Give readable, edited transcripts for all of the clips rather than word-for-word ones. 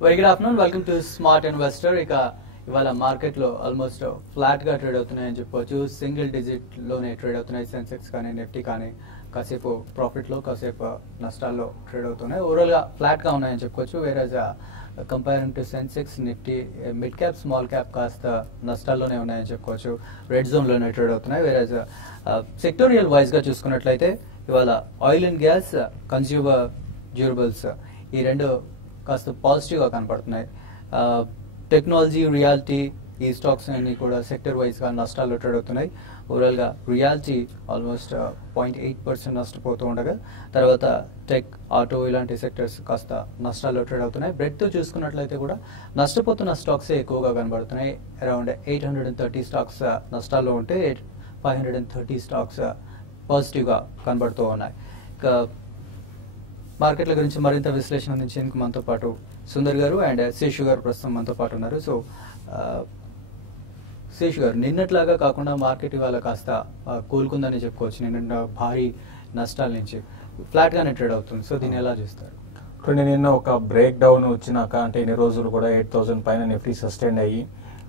Very good afternoon, welcome to smart investor. ఇవాళ market లో almost flat గా trade అవుతున్నాయని చెప్పొచ్చు. సింగిల్ డిజిట్ లోనే ట్రేడ్ అవుతున్నాయి. సెన్సెక్స్ కానీ నిఫ్టీ కానీ కాసేపు ప్రాఫిట్ లో కాసేపు నష్టాల్లో ట్రేడ్ అవుతున్నాయి. ఓవరాల్ గా ఫ్లాట్ గా ఉన్నాయని చెప్పుకోవచ్చు. Average comparing to Sensex, Nifty mid cap small cap కాస్త నష్టాల్లోనే ఉన్నాయని చెప్పుకోవచ్చు. రెడ్ జోన్ లోనే ట్రేడ్ అవుతున్నాయి. వేరేజ్ సెక్టోరియల్ వైజ్ గా చూసుకున్నట్లయితే ఇవాళ oil and gas, consumer durables ఈ రెండు కాస్త పాజిటివ్ గా కనపడుతున్నాయి. టెక్నాలజీ, రియాలిటీ ఈ స్టాక్స్ అన్ని కూడా సెక్టర్ వైజ్ గా నష్టాల్లో ట్రేడ్ అవుతున్నాయి. ఓవరాల్ గా రియాలిటీ ఆల్మోస్ట్ 0.8% నష్టపోతూ ఉండగా, తర్వాత టెక్, ఆటో ఇలాంటి సెక్టర్స్ కాస్త నష్టాల్లో ట్రేడ్ అవుతున్నాయి. బ్రెడ్ తో చూసుకున్నట్లయితే కూడా నష్టపోతున్న స్టాక్స్ ఎక్కువగా కనబడుతున్నాయి. అరౌండ్ 830 స్టాక్స్ నష్టాల్లో ఉంటే 530 స్టాక్స్ పాజిటివ్ గా కనబడుతూ ఉన్నాయి. ఇక మార్కెట్ల గురించి మరింత విశ్లేషణ అందించేందుకు మనతో పాటు సుందర్ గారు అండ్ శేషు గారు ప్రస్తుతం మనతో పాటు ఉన్నారు. సో శేషు గారు, నిన్నట్లాగా కాకుండా మార్కెట్ ఇవాళ కాస్త కోలుకుందని చెప్పుకోవచ్చు. నిన్న భారీ నష్టాల నుంచి ఫ్లాట్ గానే ట్రేడ్ అవుతుంది. సో దీన్ని ఎలా చూస్తారు? నిన్న ఒక బ్రేక్ డౌన్ వచ్చినాక, అంటే ఇన్ని రోజులు కూడా 8,000 పైన నిఫ్టీ సస్టైన్ అయ్యి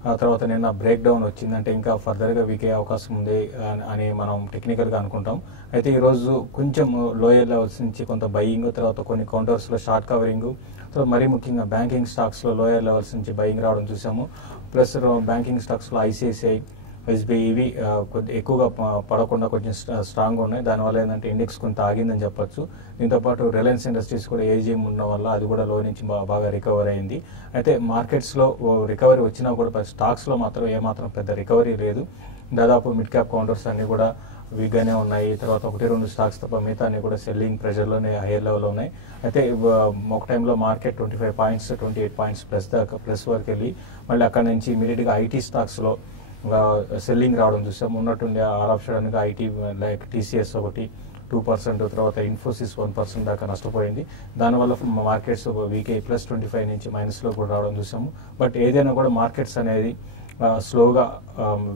ఆ తర్వాత నిన్న బ్రేక్ డౌన్ వచ్చిందంటే ఇంకా ఫర్దర్ గా వీక్ అయ్యే అవకాశం ఉంది అని మనం టెక్నికల్ గా అనుకుంటాం. అయితే ఈ రోజు కొంచెం లోయర్ లెవెల్స్ నుంచి కొంత బయింగ్, తర్వాత కొన్ని కౌంటర్స్ లో షార్ట్ కవరింగ్, తర్వాత మరీ ముఖ్యంగా బ్యాంకింగ్ స్టాక్స్ లో లోయర్ లెవెల్స్ నుంచి బయింగ్ రావడం చూసాము. ప్లస్ బ్యాంకింగ్ స్టాక్స్ లో ఐసిఐసిఐ, ఎస్బీఐ ఇవి ఎక్కువగా పడకుండా కొంచెం స్ట్రాంగ్ ఉన్నాయి. దానివల్ల ఏంటంటే ఇండెక్స్ కొంత ఆగిందని చెప్పొచ్చు. దీంతో పాటు రిలయన్స్ ఇండస్ట్రీస్ కూడా ఏజీఎం ఉన్న వల్ల అది కూడా లో నుంచి బాగా రికవర్ అయింది. అయితే మార్కెట్స్ లో రికవరీ వచ్చినా కూడా స్టాక్స్ లో మాత్రం ఏమాత్రం పెద్ద రికవరీ లేదు. దాదాపు మిడ్ క్యాప్ కౌంటర్స్ అన్ని కూడా వీక్ గానే ఉన్నాయి. తర్వాత 1-2 స్టాక్స్ తప్ప మిగతా అన్ని కూడా సెల్లింగ్ ప్రెషర్ లోనే హైయర్ లెవెల్ ఉన్నాయి. అయితే ఒక టైంలో మార్కెట్ 25 పాయింట్స్ 28 పాయింట్స్ ప్లస్ వరకు వెళ్ళి మళ్ళీ అక్కడ నుంచి ఇమీడియట్ గా ఐటీ స్టాక్స్ లో సెల్లింగ్ రావడం చూసాం. ఉన్నట్టుండి ఆల్ ఆఫ్ సడన్ గా ఐటీ లైక్ టీసీఎస్ ఒకటి 2%, తర్వాత ఇన్ఫోసిస్ 1% దాకా నష్టపోయింది. దానివల్ల మార్కెట్స్ వీక్ అయ్యి +25 నుంచి మైనస్ లో కూడా రావడం చూసాము. బట్ ఏదైనా కూడా మార్కెట్స్ అనేది స్లోగా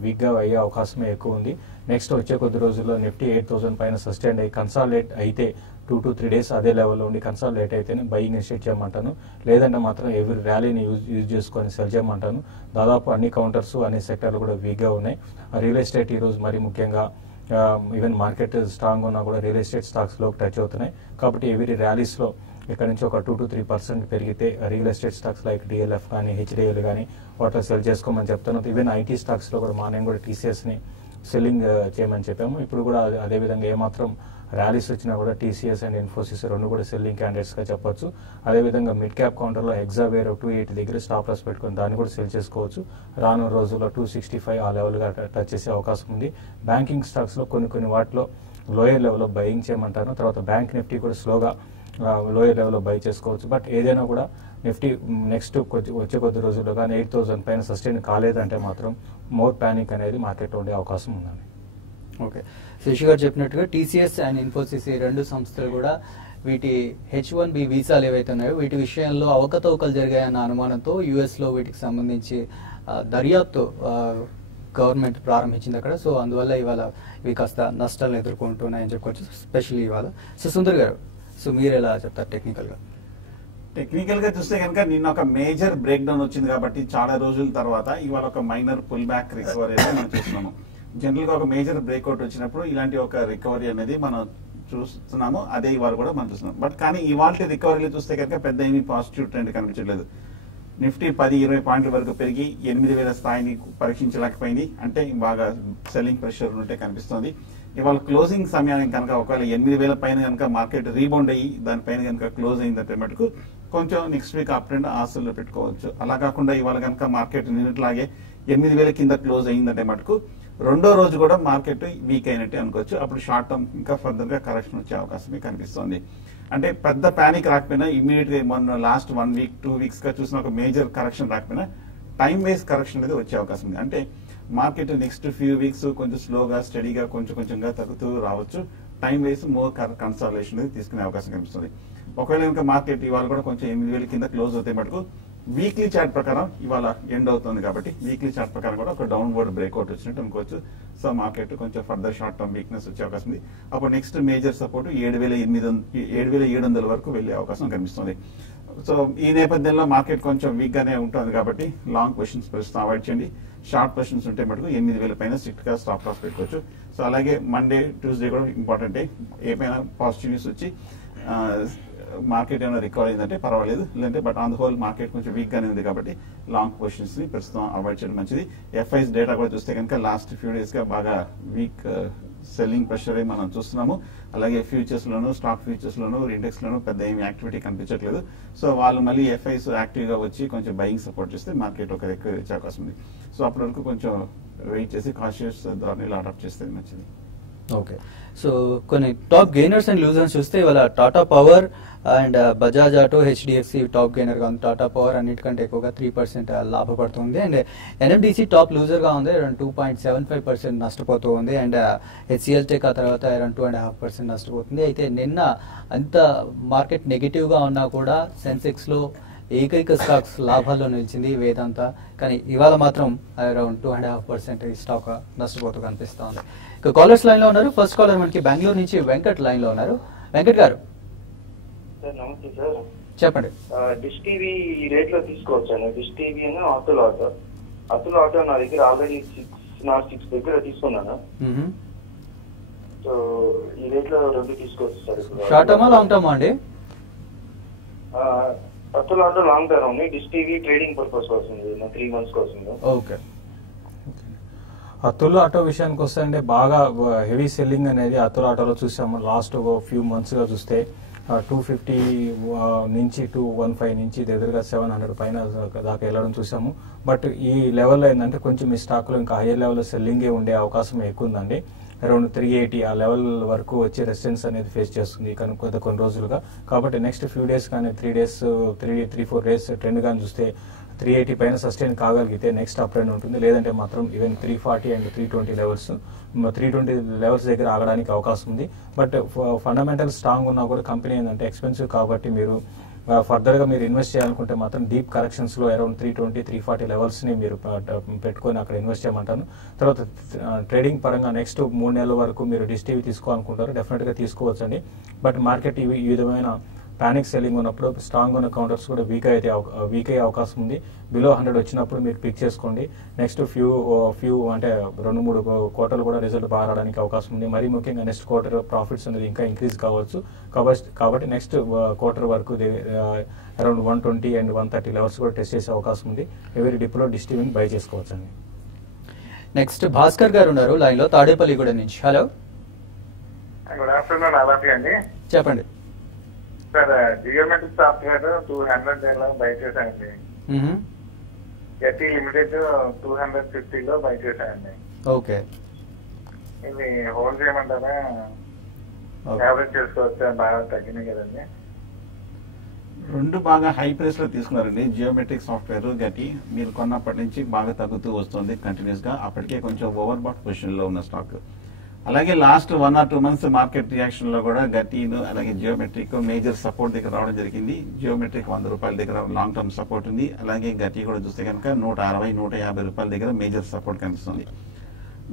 వీక్ గా అయ్యే అవకాశమే ఎక్కువ ఉంది. నెక్స్ట్ వచ్చే కొద్ది రోజుల్లో నిఫ్టీ 8,000 పైన సస్టైన్ అయ్యి కన్సాలిడేట్ అయితే 2 to 3 days అదే లెవెల్లో ఉండి కన్సాలిడేట్ అయితేనే బయింగ్ ఇనిషియేట్ చేయమంటాను. లేదంటే మాత్రం ఎవ్రీ ర్యాలీని యూజ్ చేసుకొని సెల్ చేయమంటాను. దాదాపు అన్ని కౌంటర్స్, అన్ని సెక్టర్లు కూడా వీక్ గా ఉన్నాయి. రియల్ ఎస్టేట్ ఈ రోజు మరి ముఖ్యంగా ఈవెన్ మార్కెట్ స్ట్రాంగ్ ఉన్నా కూడా రియల్ ఎస్టేట్ స్టాక్స్ లోకి టచ్ అవుతున్నాయి. కాబట్టి ఎవ్రీ ర్యాలీస్ లో ఇక్కడ నుంచి ఒక 2 to 3% పెరిగితే real estate stocks like DLF కానీ హెచ్డిఎల్ కానీ వాటిలో సెల్ చేసుకోమని చెప్తాను. ఈవెన్ ఐటీ స్టాక్స్ లో కూడా మార్నింగ్ కూడా టీసీఎస్ ని సెల్లింగ్ చేయమని చెప్పాము. ఇప్పుడు కూడా అదేవిధంగా ఏమాత్రం ర్యాలీస్ వచ్చినా కూడా టీసీఎస్ అండ్ ఇన్ఫోసిస్ రెండు కూడా సెల్లింగ్ క్యాండిడేట్స్ గా చెప్పొచ్చు. అదేవిధంగా మిడ్ క్యాప్ కౌంటర్ లో ఎగ్జావేర్ 280 దగ్గర స్టాప్ లాస్ పెట్టుకుని దాన్ని కూడా సెల్ చేసుకోవచ్చు. రాను రోజుల్లో 265 ఆ లెవెల్ గా టచ్ చేసే అవకాశం ఉంది. బ్యాంకింగ్ స్టాక్స్ లో కొన్ని వాటిలో లోయర్ లెవెల్ లో బయింగ్ చేయమంటాను. తర్వాత బ్యాంక్ నిఫ్టీ కూడా స్లోగా లోయర్ లెవెల్ లో బై చేసుకోవచ్చు. బట్ ఏదైనా కూడా నిఫ్టీ నెక్స్ట్ వచ్చే కొద్ది రోజుల్లో కానీ 8,000 పైన సస్టైన్ కాలేదంటే మాత్రం మోర్ పానిక్ అనేది మార్కెట్ ఉండే అవకాశం ఉందండి. ఓకే, శశి గారు చెప్పినట్టుగా టీసీఎస్ అండ్ ఇన్ఫోసిస్ ఈ రెండు సంస్థలు కూడా వీటి H1B వీసాలు ఏవైతే ఉన్నాయో వీటి విషయంలో అవకతవకలు జరిగాయన్న అనుమానంతో యుఎస్ లో వీటికి సంబంధించి దర్యాప్తు గవర్నమెంట్ ప్రారంభించింది అక్కడ. సో అందువల్ల ఇవాళ ఇవి కాస్త నష్టాలను ఎదుర్కొంటున్నాయని చెప్పుకోవచ్చు, స్పెషల్లీ ఇవాళ. సో సుందర్ గారు, సో మీరు ఎలా చెప్తారు టెక్నికల్ గా? టెక్నికల్ గా చూస్తే కనుక నిన్న ఒక మేజర్ బ్రేక్ డౌన్ వచ్చింది కాబట్టి చాలా రోజుల తర్వాత ఇవాళ ఒక మైనర్ పుల్ బ్యాక్ రికవరీ అయితే మనం చూస్తున్నాము. జనరల్ గా ఒక మేజర్ బ్రేక్అవుట్ వచ్చినప్పుడు ఇలాంటి ఒక రికవరీ అనేది మనం చూస్తున్నాము. అదే ఇవాళ కూడా మనం చూస్తున్నాం. బట్ కానీ ఇవాళ రికవరీలు చూస్తే కనుక పెద్ద ఏమీ పాజిటివ్ ట్రెండ్ కనిపించట్లేదు. నిఫ్టీ 10-20 పాయింట్ల వరకు పెరిగి 8,000 స్థాయిని పరీక్షించలేకపోయింది. అంటే బాగా సెల్లింగ్ ప్రెషర్ ఉంటే కనిపిస్తోంది. ఇవాళ క్లోజింగ్ సమయానికి కనుక ఒకవేళ 8,000 పైన కనుక మార్కెట్ రీబౌండ్ అయ్యి దానిపైన కనుక క్లోజ్ అయిందంటే మటుకు కొంచెం నెక్స్ట్ వీక్ అప్ ట్రెండ్ ఆశలు పెట్టుకోవచ్చు. అలా కాకుండా ఇవాళ కనుక మార్కెట్ నిన్నట్లాగే 8,000 కింద క్లోజ్ అయిందంటే మటుకు రెండో రోజు కూడా మార్కెట్ వీక్ అయినట్టే అనుకోవచ్చు. అప్పుడు షార్ట్ టర్మ్ ఇంకా ఫర్దర్ గా కరెక్షన్ వచ్చే అవకాశమే కనిపిస్తోంది. అంటే పెద్ద ప్యానిక్ రాకపోయినా ఇమీడియట్ గా మొన్న లాస్ట్ 1 week 2 weeks గా చూసిన ఒక మేజర్ కరెక్షన్ రాకపోయినా టైం వేస్ కరెక్షన్ అనేది వచ్చే అవకాశం ఉంది. అంటే మార్కెట్ నెక్స్ట్ ఫ్యూ వీక్స్ కొంచెం స్లోగా స్టడీగా కొంచెంగా తగ్గుతూ రావచ్చు. టైం వేస్ మోర్ కన్సాలేషన్ అనేది తీసుకునే అవకాశం కనిపిస్తుంది. ఒకవేళ కనుక మార్కెట్ ఇవాళ కూడా కొంచెం 8,000 కింద క్లోజ్ అవుతాయి మటుకు వీక్లీ చార్ట్ ప్రకారం ఇవాళ ఎండ్ అవుతుంది కాబట్టి వీక్లీ చార్ట్ ప్రకారం కూడా ఒక డౌన్వర్డ్ బ్రేక్అవుట్ వచ్చినట్టు అనుకోవచ్చు. సో మార్కెట్ కొంచెం ఫర్దర్ షార్ట్ టర్మ్ వీక్నెస్ వచ్చే అవకాశం ఉంది. అప్పుడు నెక్స్ట్ మేజర్ సపోర్ట్ 7,700 వరకు వెళ్లే అవకాశం కనిపిస్తుంది. సో ఈ నేపథ్యంలో మార్కెట్ కొంచెం వీక్ గానే ఉంటుంది కాబట్టి లాంగ్ పొజిషన్స్ ప్రస్తుతం అవాయిడ్ చేయండి. షార్ట్ పొజిషన్స్ ఉంటే మటుకు 8,000 పైన స్ట్రిక్ట్ గా స్టాప్ లాస్ పెట్టుకోవచ్చు. సో అలాగే మండే ట్యూస్డే కూడా ఇంపార్టెంట్. ఏమైనా పాజిటివ్ న్యూస్ వచ్చి మార్కెట్ ఏమైనా రికవర్ అయిందంటే పర్వాలేదు, లేదంటే but on the whole market కొంచెం వీక్ గానే ఉంది కాబట్టి లాంగ్ పొజిషన్స్ ని ప్రస్తుతం అవాయిడ్ చేయడం మంచిది. ఎఫ్ఐస్ డేటా కూడా చూస్తే కనుక లాస్ట్ ఫ్యూ డేస్ గా బాగా వీక్ సెల్లింగ్ ప్రెషర్ మనం చూస్తున్నాము. అలాగే ఫ్యూచర్స్ లోను, స్టాక్ ఫ్యూచర్స్ లోను, ఇండెక్స్ లోను పెద్ద ఏమి యాక్టివిటీ కనిపించట్లేదు. సో వాళ్ళు మళ్ళీ ఎఫ్ఐస్ యాక్టివ్ గా వచ్చి కొంచెం బయింగ్ సపోర్ట్ చేస్తే మార్కెట్ ఒక ఎక్కువ వచ్చే అవకాశం ఉంది. సో అప్పటి వరకు కొంచెం వెయిట్ చేసి కాషియస్ ధోరణిలో అడాప్ట్ చేస్తే మంచిది. ఓకే, సో కొన్ని టాప్ గెయినర్స్ అండ్ లూజర్స్ చూస్తే ఇవాళ Tata power and Bajaj auto, HDFC top gainer గా ఉంది. టాటా పవర్ అన్నిటికంటే ఎక్కువగా 3% లాభపడుతుంది. అండ్ ఎన్ఎండిసి టాప్ లూజర్ గా ఉంది, అరౌండ్ 2.75% నష్టపోతూ ఉంది. అండ్ హెచ్సిఎల్ టెక్ ఆ తర్వాత అరౌండ్ 2.5% నష్టపోతుంది. అయితే నిన్న అంత మార్కెట్ నెగిటివ్ గా ఉన్నా కూడా సెన్సెక్స్ లో ఏకైక స్టాక్స్ లాభాల్లో నిలిచింది వేదాంత. కానీ ఇవాళ మాత్రం అరౌండ్ 2.5% ఈ స్టాక్ నష్టపోతూ కనిపిస్తా ఉంది. ఇక కాలర్స్ లైన్ లో ఉన్నారు. ఫస్ట్ కాలర్ మనకి బెంగళూరు నుంచి వెంకట్ లైన్ లో ఉన్నారు. వెంకట్ గారు నమస్తే సార్, చెప్పండి. డిష్ టీవీ ఈ రేట్ లో తీసుకోవచ్చాను. డిష్ టీవీ అతుల్ ఆటో నా దగ్గర ఆల్రెడీ 6 దగ్గర తీసుకున్నాను. సో ఈ రేట్ లో 2 తీసుకోవచ్చు సార్. షార్ట్ టర్మా లాంగ్ టర్మా అండి? అతుల్ ఆటో లాంగ్ టర్మ్ ఉంది, డిష్ టీవీ ట్రేడింగ్ పర్పస్ కోసం 3 months కోసం. ఓకే, అతుల్ ఆటో విషయానికి వస్తే అంటే బాగా హెవీ సెల్లింగ్ అనేది అతుల్ ఆటోలో చూసాము. లాస్ట్ ఫ్యూ మంత్స్ గా చూస్తే 250 నుంచి 215 నుంచి దగ్గరగా 700 పైన దాకా వెళ్ళడం చూసాము. బట్ ఈ లెవెల్లో ఏంటంటే కొంచెం ఈ స్టాక్ లో ఇంకా హైయర్ లెవెల్లో సెల్లింగే ఉండే అవకాశం ఎక్కువ ఉందండి. అరౌండ్ 380 ఆ లెవెల్ వరకు వచ్చే రెసిస్టెన్స్ అనేది ఫేస్ చేస్తుంది కొన్ని రోజులుగా. కాబట్టి నెక్స్ట్ ఫ్యూ డేస్ కానీ 3-4 డేస్ ట్రెండ్ కానీ చూస్తే 380 పైన సస్టైన్ కాగలిగితే నెక్స్ట్ అప్ ట్రెండ్ ఉంటుంది. లేదంటే మాత్రం ఈవెన్ 340 అండ్ 320 లెవెల్స్ 320 లెవెల్స్ దగ్గర ఆగడానికి అవకాశం ఉంది. బట్ ఫండమెంటల్ స్ట్రాంగ్ ఉన్నా కూడా కంపెనీ ఏంటంటే ఎక్స్పెన్సివ్ కాబట్టి మీరు ఫర్దర్ గా మీరు ఇన్వెస్ట్ చేయాలనుకుంటే మాత్రం డీప్ కరెక్షన్స్ లో అరౌండ్ 320-340 లెవెల్స్ ని మీరు పెట్టుకొని అక్కడ ఇన్వెస్ట్ చేయమంటాను. తర్వాత ట్రేడింగ్ పరంగా నెక్స్ట్ 3 నెలల వరకు మీరు డిష్ టీవీ తీసుకోవాలనుకుంటారు, డెఫినెట్ గా తీసుకోవచ్చండి. బట్ మార్కెట్ ఈ విధమైన పానిక్ సెల్లింగ్ ఉన్నప్పుడు స్ట్రాంగ్ ఉన్న కౌంటర్స్ కూడా వీక్ అయ్యే అవకాశం ఉంది. బిలో 100 వచ్చినప్పుడు మీరు పిక్ చేసుకోండి. నెక్స్ట్ ఫ్యూ అంటే 2-3 క్వార్టర్లు కూడా రిజల్ట్ బాగా రావడానికి అవకాశం ఉంది. మరీ ముఖ్యంగా నెక్స్ట్ క్వార్టర్ ప్రాఫిట్స్ అనేది ఇంకా ఇంక్రీజ్ కావచ్చు. కాబట్టి నెక్స్ట్ క్వార్టర్ వరకు అరౌండ్ 120 అండ్ 130 లెవెల్స్ కూడా టెస్ట్ చేసే అవకాశం ఉంది. ఎవరి డిప్లో డిష్ టీవీని బై చేసుకోవచ్చు అండి. నెక్స్ట్ భాస్కర్ గారు ఉన్నారు లైన్ లో తాడేపల్లిగూడ నుంచి. Hello, good afternoon. అలాగే అండి, చెప్పండి సార్. జియోమెట్రిక్ సాఫ్ట్వేర్ 200 బై చేశానండి. గతి లిమిటెడ్ 250 బై చేశానండి. ఓకే, ఇది హోల్డ్ చేయమంటారా? యావరేజ్ చేసుకోవచ్చా? బాగా తగ్గినాయి కదండి. 2 బాగా హై ప్రైస్ లో తీసుకున్నారండి. జియోమెట్రిక్ సాఫ్ట్వేర్ గతి మీరు కొన్నప్పటి నుంచి బాగా తగ్గుతూ వస్తుంది కంటిన్యూస్ గా. అప్పటికే కొంచెం ఓవర్ బాట్ పొజిషన్ లో ఉన్న స్టాక్. అలాగే last 1 or 2 months market reaction లో కూడా గటీను అలాగే జియోమెట్రిక్ మేజర్ సపోర్ట్ దగ్గర రావడం జరిగింది. జియోమెట్రిక్ 100 రూపాయల దగ్గర లాంగ్ టర్మ్ సపోర్ట్ ఉంది. అలాగే గటీ కూడా చూస్తే కనుక 160-150 రూపాయల దగ్గర మేజర్ సపోర్ట్ కనిపిస్తుంది.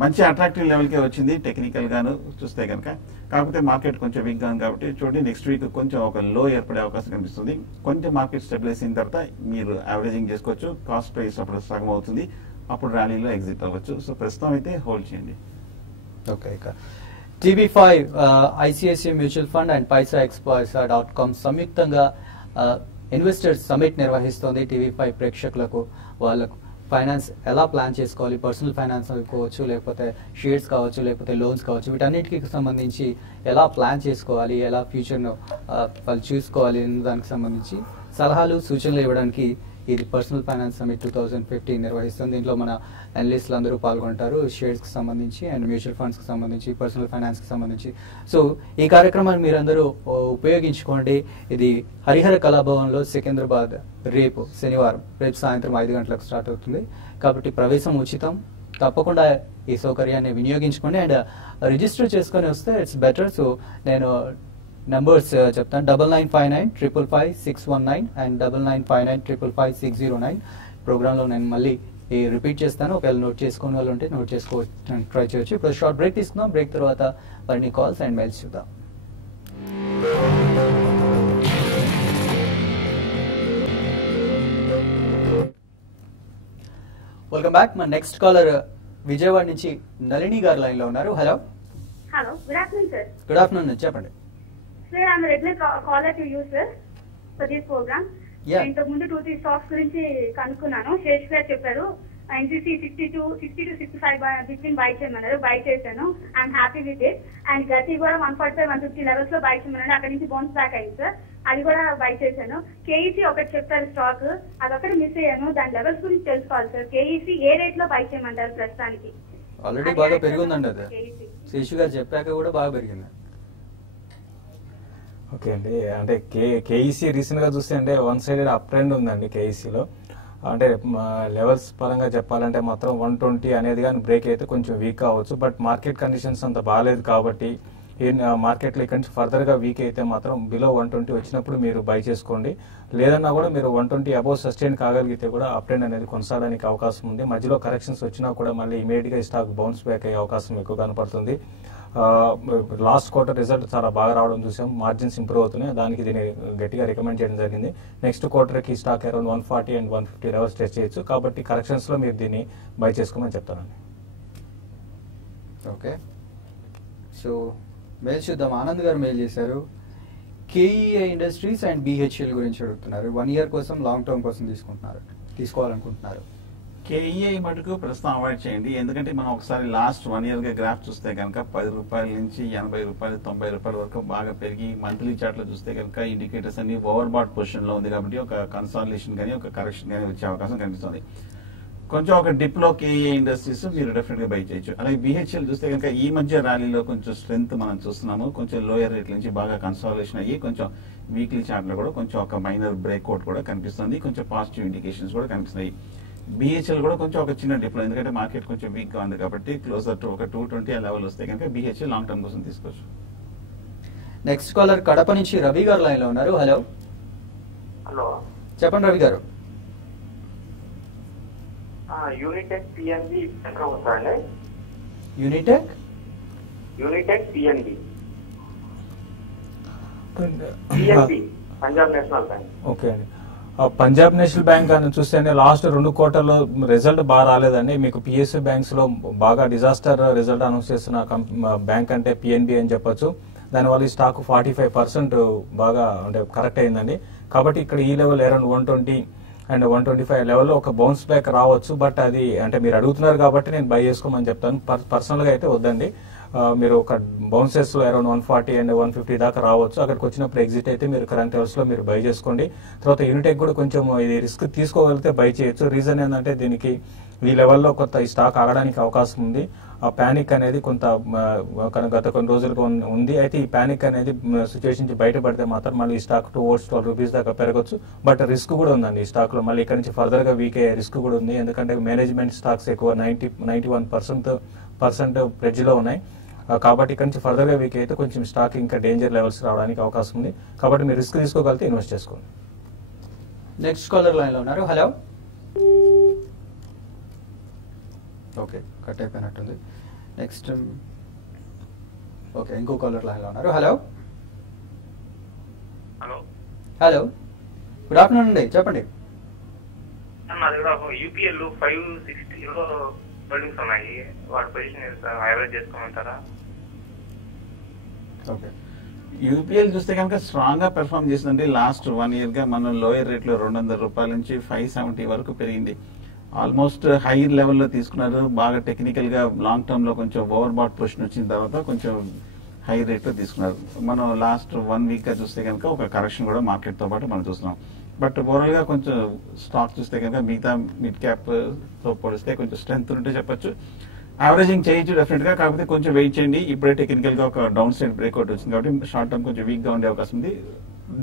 మంచి అట్రాక్టివ్ లెవెల్ కే వచ్చింది టెక్నికల్ గాను చూస్తే కనుక. కాకపోతే మార్కెట్ కొంచెం వీక్ గా ఉంది కాబట్టి చూడండి నెక్స్ట్ వీక్ కొంచెం ఒక లో ఏర్పడే అవకాశం కనిపిస్తుంది. కొంచెం మార్కెట్ స్టెబిలైజ్ అయిన తర్వాత మీరు యావరేజింగ్ చేసుకోవచ్చు. కాస్ట్ ప్రైస్ అప్పుడు సగం అవుతుంది, అప్పుడు ర్యాలీలో ఎగ్జిట్ అవ్వచ్చు. సో ప్రస్తుతం అయితే హోల్డ్ చేయండి. ఓకే, ఇక TV5 ICICI mutual fund and paisaexplorer.com సంయుక్తంగా ఇన్వెస్టర్స్ సమిట్ నిర్వహిస్తోంది. TV5 ప్రేక్షకులకు వాళ్ళకు ఫైనాన్స్ ఎలా ప్లాన్ చేసుకోవాలి, పర్సనల్ ఫైనాన్స్ కావచ్చు, లేకపోతే షేర్స్ కావచ్చు, లేకపోతే లోన్స్ కావచ్చు, వీటన్నిటికి సంబంధించి ఎలా ప్లాన్ చేసుకోవాలి, ఎలా ఫ్యూచర్ను వాళ్ళు చూసుకోవాలి దానికి సంబంధించి సలహాలు సూచనలు ఇవ్వడానికి ఇది పర్సనల్ ఫైనాన్స్ సమిట్ 2015 నిర్వహిస్తుంది. దీంట్లో మన అనలిస్టులు అందరూ పాల్గొంటారు. షేర్స్ కి సంబంధించి అండ్ మ్యూచువల్ ఫండ్స్ కి సంబంధించి, పర్సనల్ ఫైనాన్స్ కి సంబంధించి. సో ఈ కార్యక్రమాన్ని మీరందరూ ఉపయోగించుకోండి. ఇది హరిహర కళాభవన్లో సికింద్రాబాద్ రేపు శనివారం సాయంత్రం 5 గంటలకు స్టార్ట్ అవుతుంది. కాబట్టి ప్రవేశం ఉచితం. తప్పకుండా ఈ సౌకర్యాన్ని వినియోగించుకోండి అండ్ రిజిస్టర్ చేసుకొని వస్తే ఇట్స్ బెటర్. సో నేను నంబర్స్ చెప్తాను. 9959555619 అండ్ 9959555609. ప్రోగ్రాంలో నేను మళ్ళీ రిపీట్ చేస్తాను. ఒకవేళ నోట్ చేసుకునే వాళ్ళు ఉంటే నోట్ చేసుకోవచ్చు, ట్రై చేయొచ్చు. ఇప్పుడు షార్ట్ బ్రేక్ తీసుకుందాం. బ్రేక్ తర్వాత మరిన్ని కాల్స్ అండ్ మెయిల్స్ చూద్దాం. Welcome back. మన నెక్స్ట్ కాలర్ విజయవాడ నుంచి నళిని గారు లైన్ లో ఉన్నారు. Hello hello, good afternoon sir. Good afternoon, చెప్పండి. Sir I'm regular caller to you sir for this program. Yeah. ఇంతకు ముందు 2-3 స్టాక్స్ గురించి కనుక్కున్నాను. శేష్ గారు చెప్పారు ఎన్సీసీ 60 to 65 బిట్వీన్ బై చేయమన్నారు. బై చేశాను. I'm happy with it. And గతి కూడా 145-150 లెవెల్స్ లో బై చేయమన్నాడు. అక్కడ నుంచి బౌన్స్ బ్యాక్ అయింది సార్. అది కూడా బై చేశాను. కేఈసీ ఒకటి చెప్పారు స్టాక్, అదొకటి మిస్ అయ్యాను. దాని లెవెల్స్ గురించి తెలుసుకోవాలి సార్. కేఈసీ ఏ రేట్ లో బై చేయమంటారు ప్రస్తుతానికి? ఆల్రెడీ బాగా పెరుగుందండి అది. KEC. శేషు గారు చెప్పాక కూడా బాగా పెరిగింది. ఓకే అండి, అంటే కేఈసీ రీసెంట్ గా చూస్తే అంటే వన్ సైడెడ్ అప్ ట్రెండ్ ఉందండి కేఈసీలో. అంటే లెవెల్స్ పరంగా చెప్పాలంటే మాత్రం 120 అనేది కానీ బ్రేక్ అయితే కొంచెం వీక్ కావచ్చు. బట్ మార్కెట్ కండిషన్స్ అంత బాగాలేదు కాబట్టి మార్కెట్లో ఇక్కడి నుంచి ఫర్దర్ గా వీక్ అయితే మాత్రం బిలో 120 వచ్చినప్పుడు మీరు బై చేసుకోండి. లేదన్నా కూడా మీరు 120 అబౌవ్ సస్టైన్ కాగలిగితే కూడా అప్ ట్రెండ్ అనేది కొనసాగడానికి అవకాశం ఉంది. మధ్యలో కరెక్షన్స్ వచ్చినా కూడా మళ్ళీ ఇమీడియట్ గా స్టాక్ బౌన్స్ బ్యాక్ అయ్యే అవకాశం ఎక్కువ కనపడుతుంది. లాస్ట్ క్వార్టర్ రిజల్ట్ చాలా బాగా రావడం చూసాం. మార్జిన్స్ ఇంప్రూవ్ అవుతున్నాయి. దానికి దీన్ని గట్టిగా రికమెండ్ చేయడం జరిగింది. నెక్స్ట్ క్వార్టర్ కి stock around 140 and 150 levels test చేయొచ్చు. కాబట్టి కరెక్షన్స్ లో మీరు దీన్ని బై చేసుకోమని చెప్తానండి. ఓకే, సో మెయిల్ చూద్దాం. ఆనంద్ గారు మెయిల్ చేశారు. కేఈఏ ఇండస్ట్రీస్ అండ్ బిహెచ్ఎల్ గురించి అడుగుతున్నారు. 1 year కోసం, లాంగ్ టర్మ్ కోసం తీసుకోవాలనుకుంటున్నారు. కేఈఐ మటుకు ప్రస్తుతం అవాయిడ్ చేయండి. ఎందుకంటే మనం ఒకసారి లాస్ట్ 1 year గా గ్రాఫ్ చూస్తే కనుక 10 రూపాయల నుంచి 80 రూపాయలు 90 రూపాయల వరకు బాగా పెరిగి మంత్లీ చార్ట్ లో చూస్తే కనుక ఇండికేటర్స్ అన్ని ఓవర్ బాట్ పొజిషన్ లో ఉంది. కాబట్టి ఒక కన్సాలిడేషన్ కానీ ఒక కరెక్షన్ కానీ వచ్చే అవకాశం కనిపిస్తుంది. కొంచెం ఒక డిప్ లో కేఈఐ ఇండస్ట్రీస్ మీరు డెఫినెట్ గా బై చేయొచ్చు. అలాగే బిహెచ్ఎల్ చూస్తే కనుక ఈ మధ్య ర్యాలీలో కొంచెం స్ట్రెంత్ మనం చూస్తున్నాము. కొంచెం లోయర్ రేట్ నుంచి బాగా కన్సాలిడేషన్ అయ్యి కొంచెం వీక్లీ చార్ట్ లో కూడా కొంచెం ఒక మైనర్ బ్రేక్అవుట్ కూడా కనిపిస్తుంది. కొంచెం పాజిటివ్ ఇండికేషన్స్ కూడా కనిపిస్తున్నాయి. బిహెచ్ఎల్ కూడా కొంచెం ఒక చిన్న డిప్ లో, ఎందుకంటే మార్కెట్ కొంచెం వీక్ గా ఉంది కాబట్టి క్లోజర్ టు ఒక 220 ఆ లెవెల్ వస్తే కనుక బిహెచ్ఎల్ లాంగ్ టర్మ్ కోసం తీసుకోవచ్చు. నెక్స్ట్ కాలర్ కడప నుంచి రవి గారు లైన్ లో ఉన్నారు. హలో హలో, చెప్పండి రవి గారు. యూనిటెక్ పిఎన్బి ఎక్కడ వస్తాయండి? Unitech PNB PNB Punjab national bank. Okay అండి, పంజాబ్ నేషనల్ బ్యాంక్ అని చూస్తే లాస్ట్ 2 quarterలో రిజల్ట్ బాగా రాలేదండి. మీకు పిఎస్యూ బ్యాంక్స్ లో బాగా డిజాస్టర్ రిజల్ట్ అనౌన్స్ చేస్తున్న బ్యాంక్ అంటే పిఎన్బి అని చెప్పొచ్చు. దానివల్ల ఈ స్టాక్ 45% బాగా అంటే కరెక్ట్ అయిందండి. కాబట్టి ఇక్కడ ఈ లెవెల్ అరౌండ్ 120 and 125 లెవెల్లో ఒక బౌన్స్ బ్యాక్ రావచ్చు. బట్ అది అంటే మీరు అడుగుతున్నారు కాబట్టి నేను బై చేసుకోమని చెప్తాను. పర్సనల్ గా అయితే వద్దండి. మీరు ఒక బౌన్సెస్ లో అరౌండ్ 140 and 150 దాకా రావచ్చు. అక్కడికి వచ్చినప్పుడు ఎగ్జిట్ అయితే మీరు కరెంట్ లెవెల్స్ లో మీరు బై చేసుకోండి. తర్వాత యూనిటెక్ కూడా కొంచెం ఇది రిస్క్ తీసుకోగలిగితే బై చేయొచ్చు. రీజన్ ఏంటంటే దీనికి ఈ లెవెల్లో కొంత ఈ స్టాక్ ఆగడానికి అవకాశం ఉంది. ఆ పానిక్ అనేది కొంత గత కొన్ని రోజులుగా ఉంది. అయితే ఈ పానిక్ అనేది సిచ్యువేషన్ నుంచి బయటపడితే మాత్రం మళ్ళీ ఈ స్టాక్ 212 రూపీస్ దాకా పెరగచ్చు. బట్ రిస్క్ కూడా ఉందండి ఈ స్టాక్ లో. మళ్ళీ ఇక్కడ నుంచి ఫర్దర్ గా వీక్ అయ్యే రిస్క్ కూడా ఉంది. ఎందుకంటే మేనేజ్మెంట్ స్టాక్స్ ఎక్కువ 91% ప్రెడ్జ్ లో ఉన్నాయి. కాబట్టి ఇక్కడ నుంచి ఫర్దర్ గా వీక్ అయితే కొంచెం స్టాక్ ఇంకా డేంజర్ లెవెల్స్ రావడానికి అవకాశం ఉంది. కాబట్టి మీరు రిస్క్ తీసుకోగలిగితే ఇన్వెస్ట్ చేసుకోండి. నెక్స్ట్ కాలర్ లైన్ లో ఉన్నారు. హలో, ఓకే కట్ అయిపోయినట్టుంది. నెక్స్ట్ ఓకే, ఇంకో కాలర్ లైన్ లో ఉన్నారు. హలో హలో, గుడ్ ఆఫ్టర్నూన్ అండి, చెప్పండి. నా దగ్గర యూపీఎల్ 560 బిల్డింగ్స్ ఉన్నాయి. వాటి పొజిషన్ యావరేజ్ చేసుకోమంటారా? ఓకే, యూపీఎల్ చూస్తే కనుక స్ట్రాంగ్ గా పెర్ఫార్మ్ చేసిందండి. లాస్ట్ 1 year గా మనం లోయర్ రేట్ లో 200 రూపాయల నుంచి 570 వరకు పెరిగింది. ఆల్మోస్ట్ హైయర్ లెవెల్లో తీసుకున్నారు. బాగా టెక్నికల్ గా లాంగ్ టర్మ్ లో కొంచెం ఓవర్ బాట్ పొజిషన్ వచ్చిన తర్వాత కొంచెం హై రేట్ లో తీసుకున్నారు. మనం లాస్ట్ 1 week గా చూస్తే కనుక ఒక కరెక్షన్ కూడా మార్కెట్ తో పాటు మనం చూస్తున్నాం. బట్ ఓవరాల్ గా కొంచెం స్టాక్ చూస్తే కనుక మిగతా మిడ్ క్యాప్ తో పోలిస్తే కొంచెం స్ట్రెంత్ ఉంటే చెప్పొచ్చు. యావరేజింగ్ చేయొచ్చు డెఫినెట్ గా, కాకపోతే కొంచెం వెయిట్ చేయండి. ఇప్పుడే టెక్నికల్ గా ఒక డౌన్ సైడ్ బ్రేక్అవుట్ వచ్చింది కాబట్టి షార్ట్ టర్మ్ కొంచెం వీక్ గా ఉండే అవకాశం ఉంది.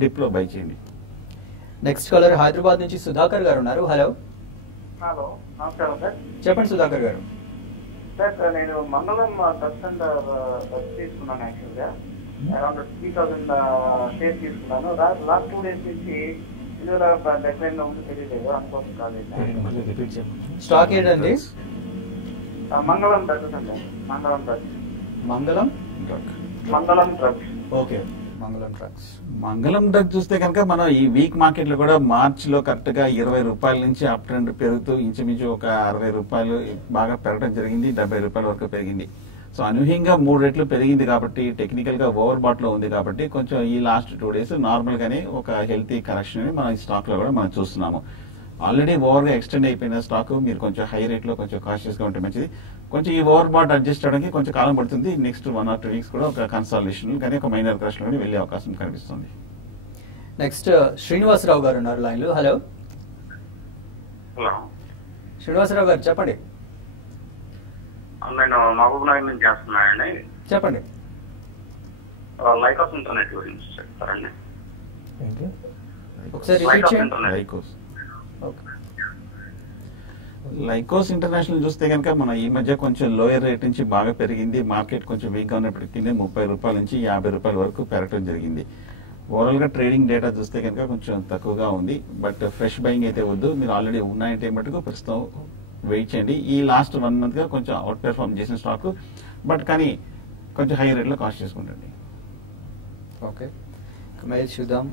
డిప్ లో బై చేయండి. నెక్స్ట్ కాలర్ హైదరాబాద్ నుంచి సుధాకర్ గారు ఉన్నారు. హలో హలో, నమస్కారం సార్. చెప్పండి సుధాకర్ గారు. సార్ నేను మంగళం పర్సెంట్ తీసుకున్నాను. యాక్చువల్ గా అరౌండ్ 3000 షేర్స్ తీసుకున్నాను. లాస్ట్ 2 days నుంచి ఇందులో డెక్లైన్ ఉంటే తెలియలేదు, అందుకోసం కాలేదు. స్టాక్ ఏంటండి? మంగళం డ్రగ్స్ అండి. మంగళం డ్రగ్స్. మంగళం మంగళం డ్రగ్స్. ఓకే, మంగళం డ్రగ్స్? మంగళం డ్రగ్ చూస్తే కనుక మనం ఈ వీక్ మార్కెట్ లో కూడా మార్చ్ లో కరెక్ట్ గా 20 రూపాయల నుంచి అప్ ట్రెండ్ పెరుగుతూ ఇంచుమించు ఒక 60 రూపాయలు బాగా పెరగడం జరిగింది, 70 రూపాయల వరకు పెరిగింది. సో అనూహ్యంగా 3 రెట్లు పెరిగింది కాబట్టి టెక్నికల్ గా ఓవర్ బాట్ లో ఉంది కాబట్టి కొంచెం ఈ లాస్ట్ 2 డేస్ నార్మల్ గానే ఒక హెల్తీ కరెక్షన్ మనం ఈ స్టాక్ లో కూడా మనం చూస్తున్నాము. ఆల్రెడీ ఓవర్ గా ఎక్స్టెండ్ అయిపోయిన స్టాక్ మీరు కొంచెం హై రేట్ లో కొంచెం కాషియస్ గా ఉంటే మంచిది. కొంచెం ఈ ఓవర్ బాట్ అడ్జస్ట్ అవడానికి కొంచెం కాలం పడుతుంది. నెక్స్ట్ 1 or 2 వీక్స్ కూడా ఒక కన్సాలిడేషన్ కానీ ఒక మైనర్ క్రాష్ లో వెళ్ళే అవకాశం కనిపిస్తుంది. నెక్స్ట్ శ్రీనివాసరావు గారు ఉన్నారు లైన్ లో. హలో హలో శ్రీనివాసరావు గారు చెప్పండి. నేను మహబూబ్ నగర్ నుంచి చేస్తున్నానండి. చెప్పండి. లైకాస్ ఇంటర్నెట్ గురించి చెప్తారండి. ఏంటి? ఒకసారి రిపీట్ లైకాస్ చేయండి. Internet. Lycos okay. Lycos international చూస్తే కనుక మన ఈ మధ్య కొంచెం లోయర్ రేట్ నుంచి బాగా పెరిగింది. మార్కెట్ కొంచెం వీక్ గా ఉన్నప్పటికీ 30 రూపాయల నుంచి 50 రూపాయల వరకు పెరగడం జరిగింది. ఓవరాల్ గా ట్రేడింగ్ డేటా చూస్తే కనుక కొంచెం తక్కువగా ఉంది. బట్ ఫ్రెష్ బయింగ్ అయితే వద్దు, మీరు ఆల్రెడీ ఉన్నాయంటే మటుకు ప్రస్తుతం వెయిట్ చేయండి. ఈ లాస్ట్ 1 మంత్ గా కొంచెం అవుట్ పెర్ఫార్మ్ చేసిన స్టాక్, బట్ కానీ కొంచెం హై రేట్ లో కాస్ట్ చేసుకుంటండి. ఓకే, మెయిల్ చూద్దాం.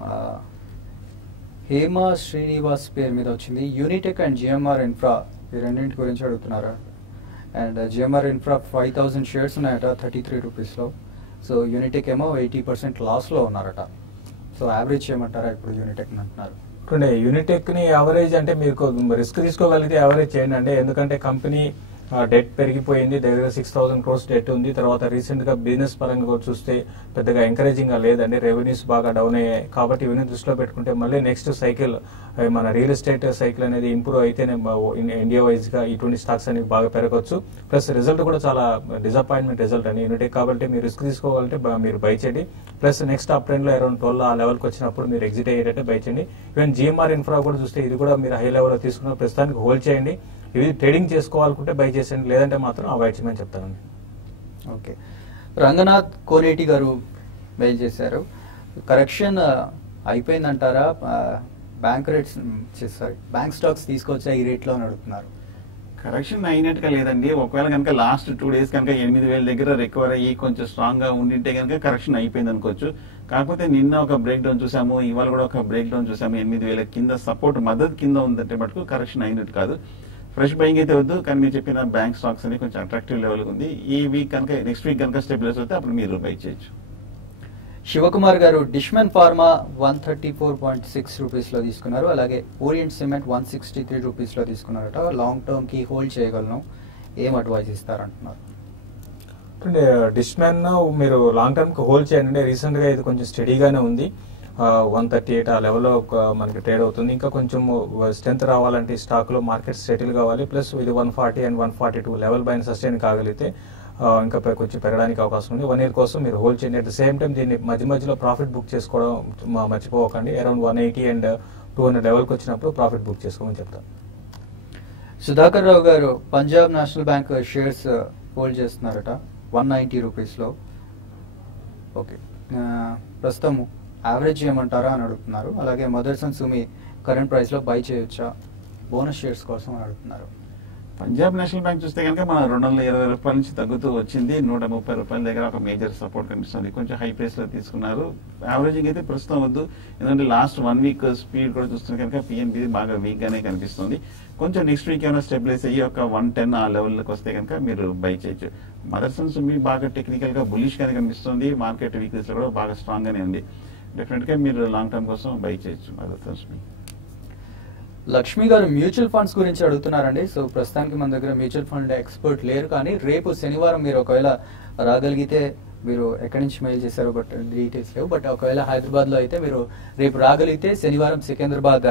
హేమ శ్రీనివాస్ పేరు మీద వచ్చింది. యూనిటెక్ అండ్ జిఎంఆర్ ఇన్ఫ్రా ఈ రెండింటి గురించి అడుగుతున్నారా? అండ్ జిఎంఆర్ ఇన్ఫ్రా 5000 షేర్స్ ఉన్నాయట 33 రూపీస్లో. సో యూనిటెక్ ఏమో 80% లాస్లో ఉన్నారట. సో యావరేజ్ చేయమంటారా ఇప్పుడు యూనిటెక్ అంటున్నారు? చూడండి, యూనిటెక్ ని యావరేజ్ అంటే మీరు రిస్క్ తీసుకోగలిగితే యావరేజ్ చేయండి అండి. ఎందుకంటే కంపెనీ డెట్ పెరిగిపోయింది, దగ్గర 6000 crores డెట్ ఉంది. తర్వాత రీసెంట్ గా బిజినెస్ పరంగా కూడా చూస్తే పెద్దగా ఎంకరేజింగ్ గా లేదండి. రెవెన్యూస్ బాగా డౌన్ అయ్యాయి కాబట్టి ఇవన్నీ దృష్టిలో పెట్టుకుంటే మళ్ళీ నెక్స్ట్ సైకిల్ మన రియల్ ఎస్టేట్ సైకిల్ అనేది ఇంప్రూవ్ అయితేనే ఇండియా వైజ్ గా ఇటువంటి స్టాక్స్ అనేవి బాగా పెరగవచ్చు. ప్లస్ రిజల్ట్ కూడా చాలా డిసప్పాయింట్మెంట్ రిజల్ట్ అండి యూనిటెక్. కాబట్టి మీరు రిస్క్ తీసుకోవాలంటే మీరు బై చేయండి. ప్లస్ నెక్స్ట్ అప్ ట్రెండ్ లో అరౌండ్ 12 ఆ లెవెల్కి వచ్చినప్పుడు మీరు ఎగ్జిట్ అయ్యేటట్టు బై చేయండి. ఈవెన్ జిఎంఆర్ ఇన్ఫ్రా కూడా చూస్తే ఇది కూడా మీరు హై లెవెల్ లో తీసుకున్న ప్రస్తుతానికి హోల్డ్ చేయండి. ఇది ట్రేడింగ్ చేసుకోవాలనుకుంటే బై చేసేయండి, లేదంటే మాత్రం అవాయిడ్ చేయమని చెప్తానండి. ఓకే, రంగనాథ్ కోనేటి గారు మెయిల్ చేశారు. కరెక్షన్ అయిపోయిందంటారా? బ్యాంక్ రేట్స్ బ్యాంక్ స్టాక్స్ తీసుకొచ్చా ఈ రేట్లో అని అడుగుతున్నారు. కరెక్షన్ అయినట్టుగా లేదండి. ఒకవేళ కనుక లాస్ట్ 2 days కనుక 8000 దగ్గర రికవర్ అయ్యి కొంచెం స్ట్రాంగ్ గా ఉండింటే కనుక కరెక్షన్ అయిపోయింది అనుకోవచ్చు. కాకపోతే నిన్న ఒక బ్రేక్ డౌన్ చూసాము, ఇవాళ కూడా ఒక బ్రేక్ డౌన్ చూసాము. 8000 కింద సపోర్ట్ మద్దతు కింద ఉందంటే మటుకు కరెక్షన్ అయినట్టు కాదు. ఫ్రెష్ బయింగ్ అయితే వద్దు, కానీ మీరు చెప్పిన బ్యాంక్ స్టాక్స్ అని కొంచెం అట్రాక్టివ్ లెవెల్ ఉంది. ఈ వీక్ కనుక నెక్స్ట్ వీక్ కనుక స్టెబిలైజ్ అవుతే అప్పుడు మీరు బై చేయొచ్చు. శివకుమార్ గారు డిష్మన్ ఫార్మా 134.6 రూపీస్లో తీసుకున్నారు. అలాగే ఓరియంట్ సిమెంట్ 163 రూపీస్లో తీసుకున్నారట. లాంగ్ టర్మ్ కి హోల్డ్ చేయగలను, ఏం అడ్వైజ్ ఇస్తారంటున్నారు? డిష్మెన్ మీరు లాంగ్ టర్మ్ కి హోల్డ్ చేయండి. రీసెంట్ గా ఇది కొంచెం స్టడీగానే ఉంది. 138 ఆ లెవెల్లో మనకి ట్రేడ్ అవుతుంది. ఇంకా కొంచెం స్ట్రెంత్ రావాలంటే స్టాక్ లో మార్కెట్ సెటిల్ కావాలి. ప్లస్ ఇది 140 and 142 లెవెల్ పైన సస్టైన్ కాగలిగితే ఇంకా కొంచెం పెరగడానికి అవకాశం ఉంది. 1 year కోసం మీరు హోల్డ్ చేయండి. అట్ ద సేమ్ టైం దీన్ని మధ్యలో ప్రాఫిట్ బుక్ చేసుకోవడం మర్చిపోకండి. అరౌండ్ 180 and 200 లెవెల్కి వచ్చినప్పుడు ప్రాఫిట్ బుక్ చేసుకోమని చెప్తాను. సుధాకర్ రావు గారు Punjab national bank shares hold చేస్తున్నారట 190 రూపీస్లో. ఓకే, ప్రస్తుతం యావరేజ్ చేయమంటారా అని అడుగుతున్నారు. అలాగే మదర్సన్ సుమి కరెంట్ ప్రైస్ లో బై చేయొచ్చా బోనస్ షేర్స్ కోసం అని అడుగుతున్నారు. పంజాబ్ నేషనల్ బ్యాంక్ చూస్తే కనుక మన 220 రూపాయల నుంచి తగ్గుతూ వచ్చింది. 130 రూపాయల దగ్గర ఒక మేజర్ సపోర్ట్ కనిపిస్తుంది. కొంచెం హై ప్రైస్ లో తీసుకున్నారు. యావరేజింగ్ అయితే ప్రస్తుతం వద్దు, ఎందుకంటే లాస్ట్ 1 week స్పీడ్ కూడా చూస్తే కనుక పిఎన్బి బాగా వీక్ గానే కనిపిస్తుంది. కొంచెం నెక్స్ట్ వీక్ ఏమైనా స్టెబిలైజ్ అయ్యి ఒక 110 ఆ లెవెల్కి వస్తే కనుక మీరు బై చేయొచ్చు. మదర్సన్ సుమి బాగా టెక్నికల్ గా బులిష్ గానే కనిపిస్తుంది. మార్కెట్ వీక్నెస్ కూడా బాగా స్ట్రాంగ్ గానే ఉంది. డెఫినెట్ గా మీరు లాంగ్ టర్మ్ కోసం బై చేయొచ్చు మదర్సన్ సుమి. లక్ష్మి గారు మ్యూచువల్ ఫండ్స్ గురించి అడుగుతున్నారండి. సో ప్రస్తుతానికి మన దగ్గర మ్యూచువల్ ఫండ్ ఎక్స్పర్ట్ లేరు, కానీ రేపు శనివారం మీరు ఒకవేళ రాగలిగితే, మీరు ఎక్కడి నుంచి మెయిల్ చేశారో బట్ డీటెయిల్స్ లేవు, బట్ ఒకవేళ హైదరాబాద్ లో అయితే మీరు రేపు రాగలిగితే శనివారం సికింద్రాబాద్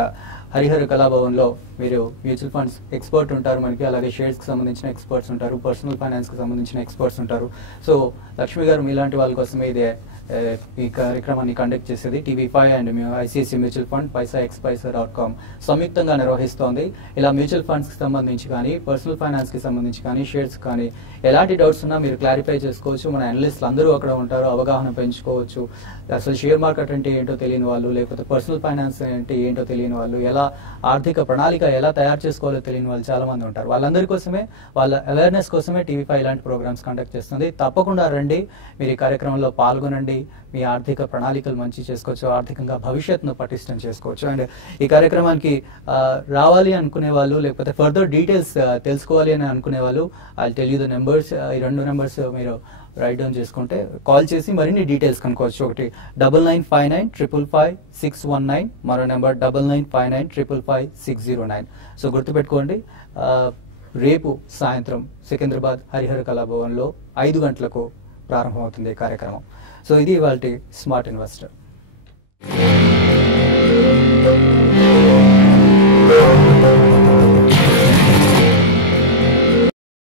హరిహర కళాభవన్ లో మీరు మ్యూచువల్ ఫండ్స్ ఎక్స్పర్ట్ ఉంటారు మనకి. అలాగే షేర్స్ కి సంబంధించిన ఎక్స్పర్ట్స్ ఉంటారు, పర్సనల్ ఫైనాన్స్ కి సంబంధించిన ఎక్స్పర్ట్స్ ఉంటారు. సో లక్ష్మి గారు మీలాంటి వాళ్ళ కోసమే ఇదే ఈ కార్యక్రమాన్ని కండక్ట్ చేసేది TV5 and ICICI mutual fund paisaxpaisa.com సంయుక్తంగా నిర్వహిస్తోంది. ఇలా మ్యూచువల్ ఫండ్స్ కి సంబంధించి కానీ, పర్సనల్ ఫైనాన్స్ కి సంబంధించి కానీ, షేర్స్ కానీ ఎలాంటి డౌట్స్ ఉన్నా మీరు క్లారిఫై చేసుకోవచ్చు. మన అనలిస్టులు అందరూ అక్కడ ఉంటారు, అవగాహన పెంచుకోవచ్చు. అసలు షేర్ మార్కెట్ అంటే ఏంటో తెలియని వాళ్ళు, లేకపోతే పర్సనల్ ఫైనాన్స్ అంటే ఏంటో తెలియని వాళ్ళు, ఎలా ఆర్థిక ప్రణాళిక ఎలా తయారు చేసుకోవాలో తెలియని వాళ్ళు చాలా మంది ఉంటారు. వాళ్ళందరి కోసమే, వాళ్ళ అవేర్నెస్ కోసమే TV5 ఇలాంటి ప్రోగ్రామ్స్ కండక్ట్ చేస్తుంది. తప్పకుండా రండి, మీరు ఈ కార్యక్రమంలో పాల్గొనండి. మీ ఆర్థిక ప్రణాళికలు మంచి చేసుకోవచ్చు, ఆర్థికంగా భవిష్యత్తును పటిష్టం చేసుకోవచ్చు. అండ్ ఈ కార్యక్రమానికి రావాలి అనుకునే వాళ్ళు, లేకపోతే ఫర్దర్ డీటెయిల్స్ తెలుసుకోవాలి అని అనుకునే వాళ్ళు, I tell you the numbers. ఈ 2 నెంబర్స్ మీరు రైట్ డౌన్ చేసుకుంటే కాల్ చేసి మరిన్ని డీటెయిల్స్ కనుక్కోవచ్చు. ఒకటి 9959555619, మరో నెంబర్ 9959555609. సో గుర్తుపెట్టుకోండి, రేపు సాయంత్రం సికింద్రాబాద్ హరిహర కళాభవన్లో 5 గంటలకు ప్రారంభమవుతుంది ఈ కార్యక్రమం. సో ఇది ఇవాల్టి స్మార్ట్ ఇన్వెస్టర్.